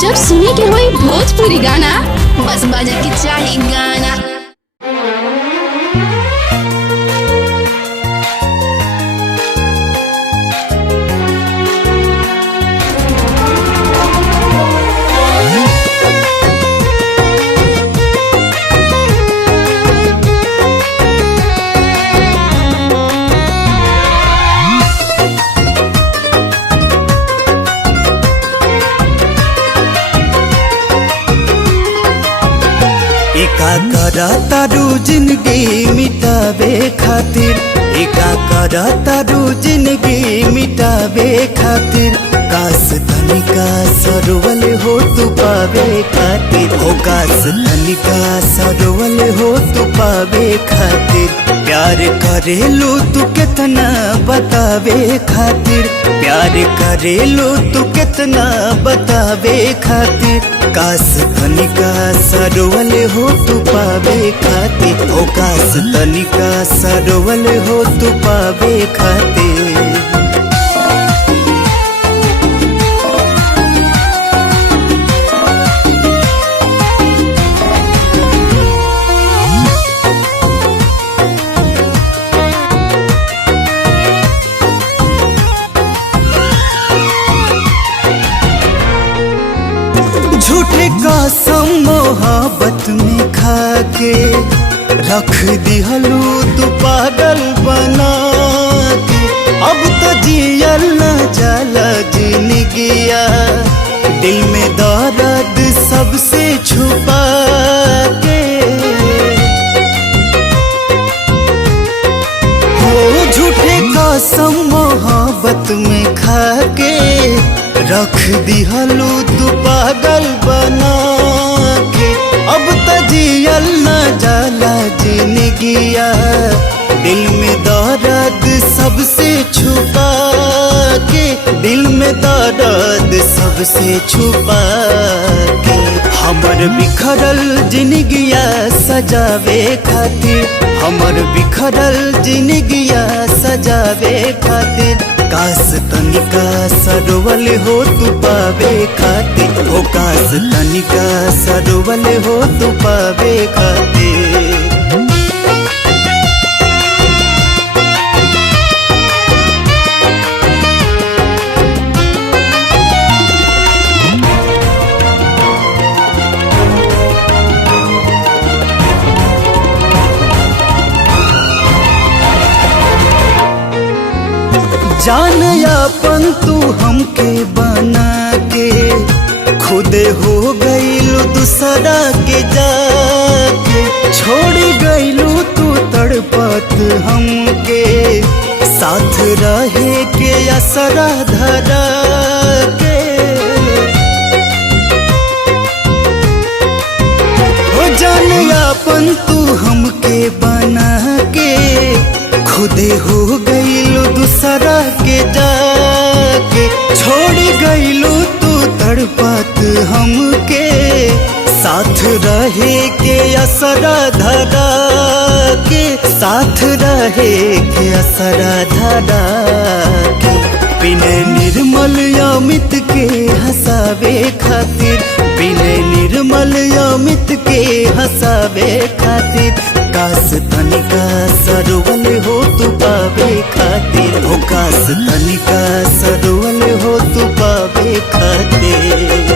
जब सुने के होई भोजपुरी गाना, बस बजे के चाही गाना। एका करा तारू जिंदगी मिटावे खातिर, एका करा तारू जिंदगी मिटावे खातिर। काश तनिका सरवल हो तू पावे खातिर, हो काश तनिका सरवल हो तू पावे खातिर। प्यार करेलू तू कितना बतावे खातिर, प्यार करेलू तू कितना बतावे खातिर। काश तनिका सरवल हो तू पावे खातिर, ओ काश तनिका सरवल हो तू पावे खातिर। झूठे कसम मोहब्बत में खाके रख दिहलू तू पागल बना के। अब तो जियल न जाला जिंदगिया, दिल में दर्द सबसे छुपा के। हो झूठे कसम मोहब्बत में खाके रख दिहलू तू पागल बना के। अब तो जियल न जाला जिंदगिया, दिल में दर्द सबसे छुपा के, दिल में दर्द सबसे छुपा के। हमर बिखरल जिंदगिया सजावे खातिर, हमर बिखरल जिंदगिया सजावे खातिर। काश तनिका सरवल हो तू पावे खातिर, हो काश तनिका सरवल हो तू पावे खातिर। जान अपन तू हमके बना के, खुदे हो गईलू दूसरा के जाके। छोड़ गईलू तू तड़पत हमके, साथ रहे के असरा धरा के। हो जान अपन तू हमके बना के, खुदे हो गईलू दूसरा के जाके। छोड़ गईलू तू तड़पत हमके, साथ रहे के असरा धरा के, साथ रहे के असरा धरा के। बिने निर्मल अमित के हंसावे खातिर, बिने निर्मल अमित के हंसावे खातिर। काश तनिका सरवल हो तू पावे खातिर, हो काश तनिका सरवल हो तू पावे खातिर।